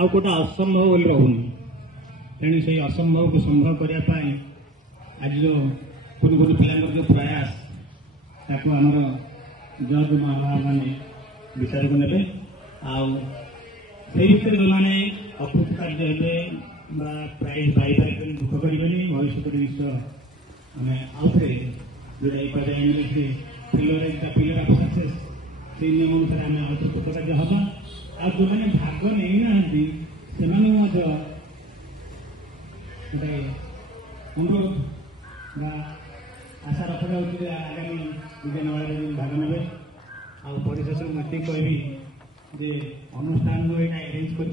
आउ गोटे असंभव बोली रहुनी तेणु से असंभव को संभव करने आज जो कुछ कुछ पिला जो प्रयास ताको आमर जज मैंने विचार को ने आते जो मैंने अपूत कार्य हे प्राइज पाई दुख करें भविष्य विषय आम आउ थे जोटा पिलर ऑफ सक्सेस से नियम अनुसार आम कृत कार्य हम आ जो मैंने भाग नहीं ना से गोटे अनुरोध आशा रखा आगामी विज्ञान भाग ने परिशेष मत कहबी जे अनुष्ठान जो यहाँ एरेंज कर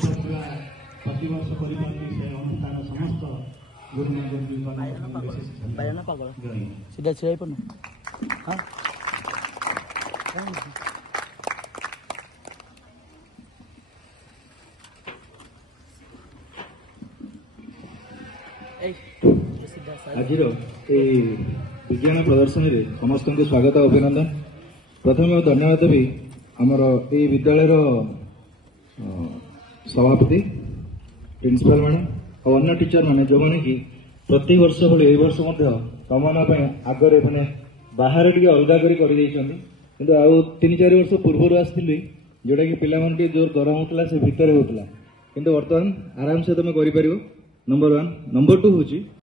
प्रति वर्ष कर अनुष्ठान समस्त गुरुमा गुरुजी सीधा छिड़ाई पड़ना हाँ आज विज्ञान प्रदर्शन में समस्त को स्वागत और अभिनंदन। प्रथम धन्यवाद देवी आमर ये विद्यालय सभापति प्रिंसिपाल मैडम और अन्य टीचर मैंने जो मैंने कि प्रति वर्ष भाई ए वर्ष कमाना आगे मैंने बाहर टे अलग कर आउ 3-4 वर्ष पूर्व आसती जोटा कि पिला जोर गरम होता से भितर होता कि बर्तमान आराम से तुम कर नंबर 1 नंबर 2 हूँ